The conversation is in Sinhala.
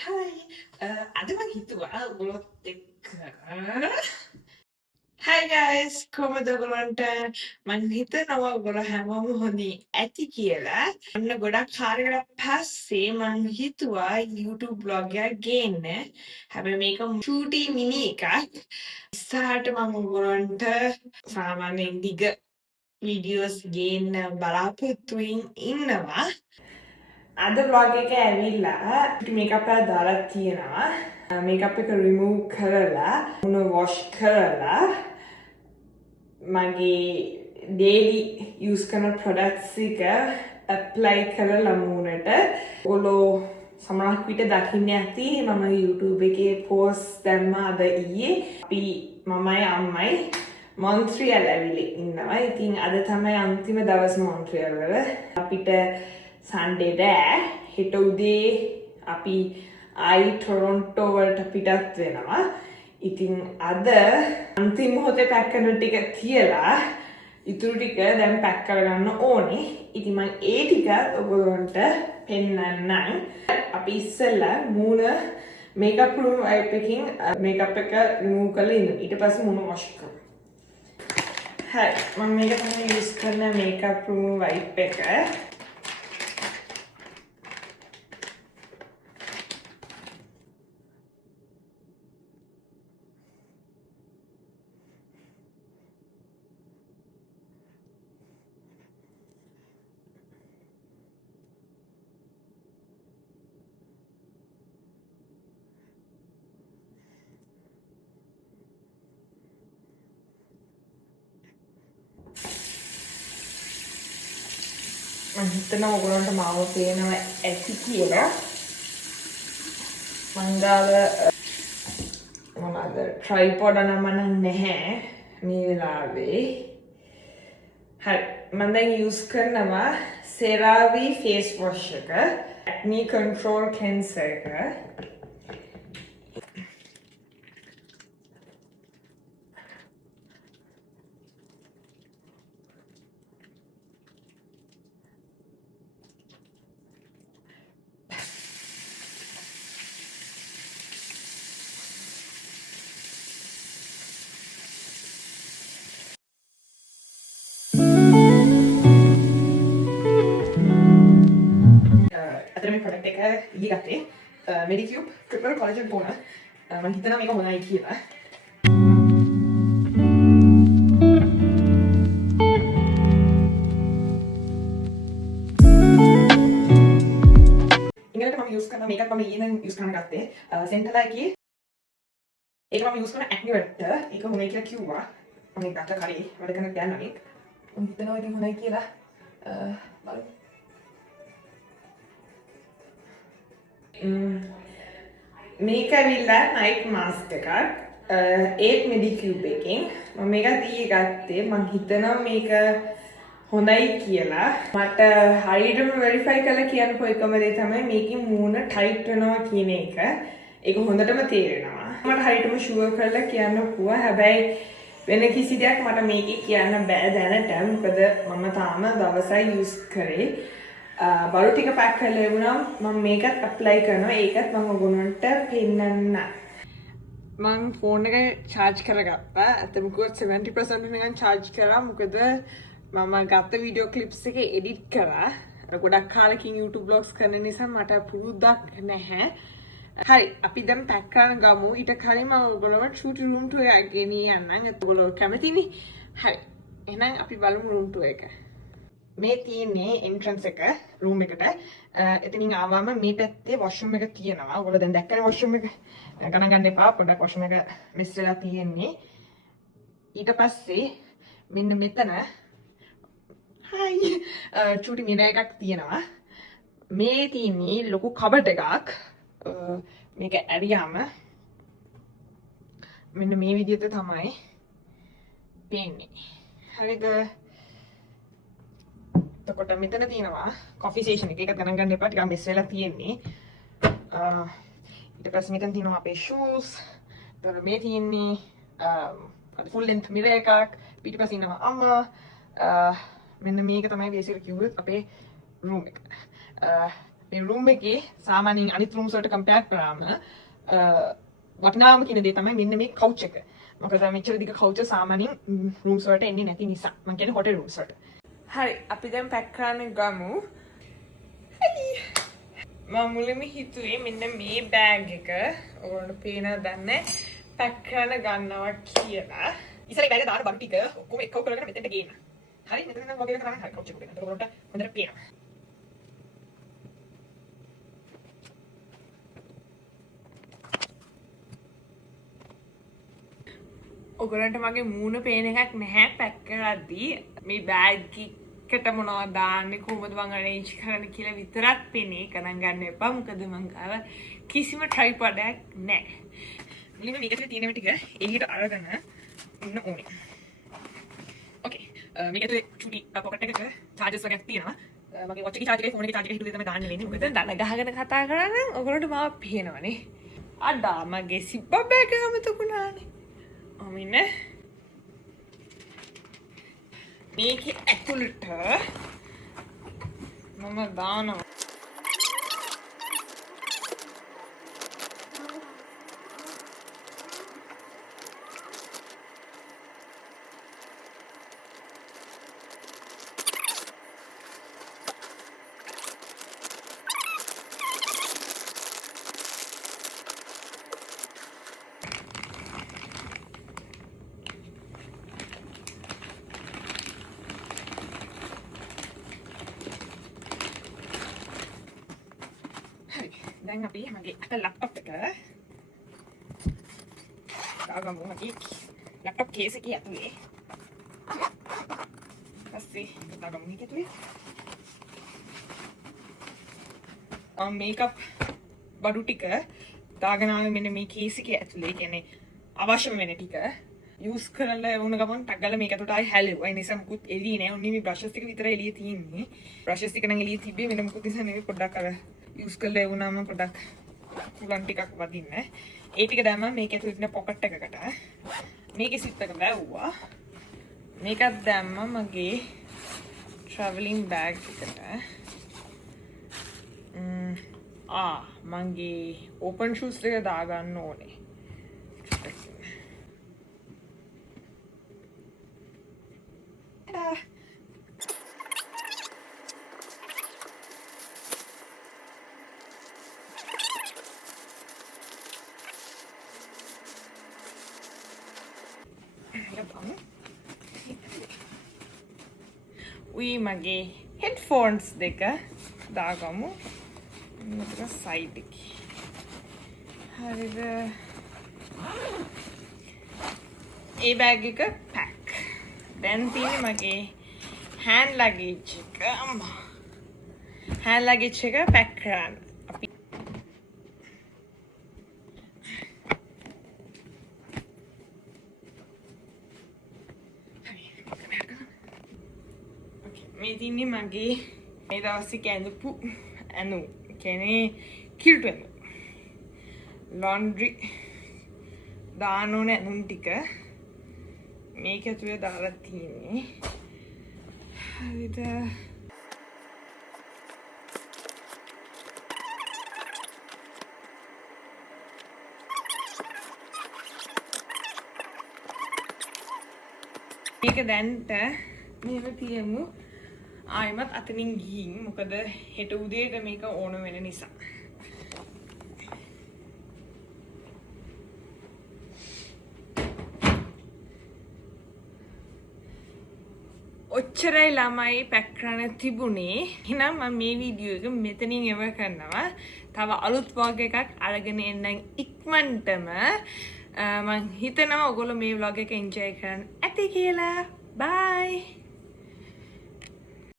Hi. අද මං හිතුවා ඔයගොල්ලොත් එක්ක Hi guys කොහමද ඔයගොල්ලන්ට මං හිතනවා ඔයගොල්ලෝ හැමෝම හොඳින් ඇති කියලා. අන්න ගොඩක් කාලයකට පස්සේ මං හිතුවා YouTube vlog එකක් ගේන්න. හැබැයි මේක චූටි මිනි එකක්. ඉස්සරහට මම ඔයගොල්ලන්ට සාමාන්‍යයෙන් දිග වීඩියෝස් ගේන්න බලාපොරොත්තුෙන් ඉන්නවා. අද vlog එක ඇවිල්ලා මේකප් එකක් දාලා තියෙනවා. මේකප් එක රිමූව් කරලා මුණ වොෂ් කරලා මගේ ඩේලි යූස් කරන ප්‍රොඩක්ට්ස් එක ඇප්ලයි කරලා මූණට. ඔයගොල්ලෝ සමහරක් විට දකින්න ඇති මම YouTube එකේ පෝස්ට් දැම්මා අද ඊයේ. අපි මමයි අම්මයි මොන්ට්‍රියල් ඇවිල්ලා ඉන්නවා. ඉතින් අද තමයි අන්තිම දවස් මොන්ට්‍රියල් වල. අපිට සන්ඩේ රෑ හෙට උදේ අපි ආයි ටොරොන්ටෝ වලට පිටත් වෙනවා. ඉතින් අද අන්තිම මොහොතේ පැක් කරන ටික තියලා ඉතුරු ටික දැන් පැක් කරගන්න ඕනේ. ඉතින් මම ඒ ටික ඔයගොල්ලන්ට පෙන්නන්නම්. අපි ඉස්සෙල්ලා මූණ මේකප් රූම් වයිප් එකකින් මේකප් එක රිමූව් කරලා ඉන්න. ඊට පස්සේ මූණ වොෂ් කරමු. හරි මම මේක තමයි යූස් කරන මේකප් රූම් වයිප් එක. මම හිතනවා ඔයගොල්ලන්ට මාව පේනවා ඇති කියලා. මං ගාව මොනවාද ට්‍රයිපොඩ් නම නැහැ මේ වෙලාවේ. හරි මම දැන් යූස් කරනවා CeraVe face wash එක. acne control cleanser එක. අතර මේ ප්‍රොඩක්ට් එක ඊයේ ගත්තේ Medicube Triple Collagen Toner. මම හිතනවා මේක හොඳයි කියලා. ඉංග්‍රීසියට මම යූස් කරන මේකත් මම ඊයේ නම් යූස් කරන්න ගත්තේ සෙන්ටලා එකේ. ඒක මම යූස් කරන ඇක්නි වලට ඒක හොඳයි කියලා කිව්වා. මම ඒක ගත්ත කරේ වැඩ කරන දැන් නම් මම හිතනවා ඉතින් හොඳයි කියලා. බලමු. මේක ඇවිල්ලා නයිට් මාස්ක් එකක්. ඒත් Medicube එකෙන් මම මේක ඊයේ ගත්තේ. මම හිතනවා මේක හොඳයි කියලා. මට හරියටම වෙරිෆයි කරලා කියන්නකෝ එකම දේ තමයි මේකෙන් මූණ ටයිට් වෙනවා කියන එක. ඒක හොඳටම තේරෙනවා. මට හරියටම ෂුවර් කරලා කියන්න පුළුවන්. හැබැයි වෙන කිසි දෙයක් මට මේකේ කියන්න බෑ දැනට. මොකද මම තාම දවසයි යූස් කරේ. බරු ටික පැක් කරලා ලැබුණා. මම මේකත් ඇප්ලයි කරනවා. ඒකත් මම ඔයගොල්ලන්ට පෙන්නන්න. මම ෆෝන් එක charge කරගත්තා. අතම කිව්වොත් 70% නිකන් charge කරා. මොකද මම ගත්ත වීඩියෝ ක්ලිප්ස් එක එඩිට් කරා. ගොඩක් කාලෙකින් YouTube vlogs කරන නිසා මට පුරුද්දක් නැහැ. හරි අපි දැන් පැක් කරන්න ගමු. ඊට කලින් මම ඔයගොල්ලන්ට shooting room tour එක ගෙනියන්නම්. ඔයගොල්ලෝ කැමතිනේ? හරි. එහෙනම් අපි බලමු room tour එක. මේ තියෙන්නේ එන්ට්‍රන්ස් එක රූම් එකට. එතනින් ආවම මේ පැත්තේ වොෂ්රූම් එක තියෙනවා. ඔයගොල්ලෝ දැන් දැක්කනේ වොෂ්රූම් එක. ගණන් ගන්න එපා. පොඩ්ඩක් වොෂ්රූම් එක මිස් වෙලා තියෙන්නේ. ඊට පස්සේ මෙන්න මෙතන හයි චූටි මිරර් එකක් තියෙනවා. මේ තියෙන්නේ ලොකු කබඩ් එකක්. මේක ඇරියාම මෙන්න මේ විදිහට තමයි පේන්නේ. හරිද? එතකොට මෙතන තියෙනවා කොෆි ස්ටේෂන් එක. ඒක ගණන් ගන්න එපා. ටිකක් මිස් වෙලා තියෙන්නේ. ඊට පස්සේ මෙතන තියෙනවා අපේ shoes. එතකොට මේ තියෙන්නේ full length mirror එකක්. පිටිපස්සේ ඉන්නවා අම්මා. මෙන්න මේක තමයි බේසිකලි කිව්වොත් අපේ room එක. මේ රූම් එකේ සාමාන්‍යයෙන් අනිත් රූම්ස් වලට කම්පෙයාර් කරාම වටිනාම කියන දේ තමයි මෙන්න මේ කවුච් එක. මොකද මෙච්චර දිග කවුච් සාමාන්‍යයෙන් රූම්ස් වලට එන්නේ නැති නිසා. මම කියන්නේ හොටෙල් රූම්ස් වලට. හරි අපි දැන් පැක් කරන්න ගමු. මම මුලින්ම හිතුවේ මෙන්න මේ බෑග් එක ඔයගොල්ලන්ට පේනවද දන්නේ පැක් කරන්න ගන්නවා කියලා. ඉතින් බෑග් එක දාන බඩු ටික ඔක්කොම එක්කව කරගෙන මෙතෙන්ට ගේන්න. හරි මෙතන නම් වගේ කරන්නේ හරි කවුච් එක ගන්න. ඔයගොල්ලන්ට හොඳට පේනවා. ඔයගොල්ලන්ට මගේ මූණ පේන එකක් නැහැ පැක් කරද්දී මේ බෑග් එකට මොනවද දාන්නේ කොහොමද මම අරේන්ජ් කරන්න කියලා විතරක් පේන්නේ ගණන් ගන්න එපා මොකද මං ගාව කිසිම ට්‍රයිපොඩ් එකක් නැහැ. මුලින්ම මේක ඇතුලේ තියෙන ටික එළියට අරගෙන ඉන්න ඕනේ. ඕකේ. මේක ඇතුලේ චුටි පොකට් එකක චාර්ජර්ස් වගේක් තියෙනවා. මගේ වොච් එකේ චාර්ජර් එකේ ෆෝන් එකේ චාර්ජර් එක හිතුවේ තමයි දාන්න වෙන්නේ. මොකද දන ගහගෙන කතා කරා නම් ඔයගොල්ලන්ට මාව පේනවනේ. අඩා මගේ සිප් බෑග් එක අමතකුණානේ. අමින මේක ඇතුළට මම දානවා දැන් අපි මගේ අත ලැප්ටොප් එක දාගමු මගේ ලැප්ටොප් කේස් එකේ ඇතුලේ. ඊපස්සේ දාගමු මේක ඇතුලේ. මේකප් බඩු ටික දාගෙන ආවේ මෙන්න මේ කේස් එකේ ඇතුලේ. කියන්නේ අවශ්‍යම වෙන ටික යූස් කරලා වුණ ගමන් ටක් ගාලා මේක ඇතුලට ආයි හැලෙවුවා. ඒ නිසා මුකුත් එළියේ නෑ. ඔන්නේ මේ බ්‍රෂස් ටික විතරයි එළියේ තියෙන්නේ. බ්‍රෂස් ටික නම් එළියේ තිබ්බේ වෙන මුකුත් නිසා නෙවෙයි පොඩ්ඩක් අර යූස් කරලා වුණාම පොඩ්ඩක් කුලන් ටිකක් වදින්න. ඒ ටික දැම්මම මේක ඇතුලේ තියෙන පොකට් එකකට. මේකේ සිප් එක වැව්වා. මේකත් දැම්මම මගේ traveling bag එකට. මගේ open shoes එක දාගන්න ඕනේ. උයි මගේ හෙඩ්ෆෝන්ස් දෙක දාගමු මෙතන සයිඩ් එකේ. හරිද? ඒ බෑග් එක පැක්. දැන් තියෙන්නේ මගේ හෑන්ඩ් ලගේජ් එක. හෑන්ඩ් ලගේජ් එක පැක් කරන්න. අපි මේ තින්නේ මගේ මේ දවස්සේ කැඳපු ඇඳුම්. කියන්නේ කිල්ට් ඇඳුම්. laundry දාන්න ඕන ඇඳුම් ටික මේක ඇතුලේ දාලා තියෙන්නේ. හරිද? මේක දැන්ට මෙහෙම තියමු. ආයෙමත් අතනින් ගිහින් මොකද හෙට උදේට මේක ඕන වෙන නිසා. ඔච්චරයි ළමයි පැක් කරන්න තිබුණේ. එහෙනම් මම මේ වීඩියෝ එක මෙතනින් එව කරනවා. තව අලුත් vlog එකක් අරගෙන එන්නම් ඉක්මනටම. මම හිතනවා ඔයගොල්ලෝ මේ vlog එක enjoy කරන්න ඇති කියලා. bye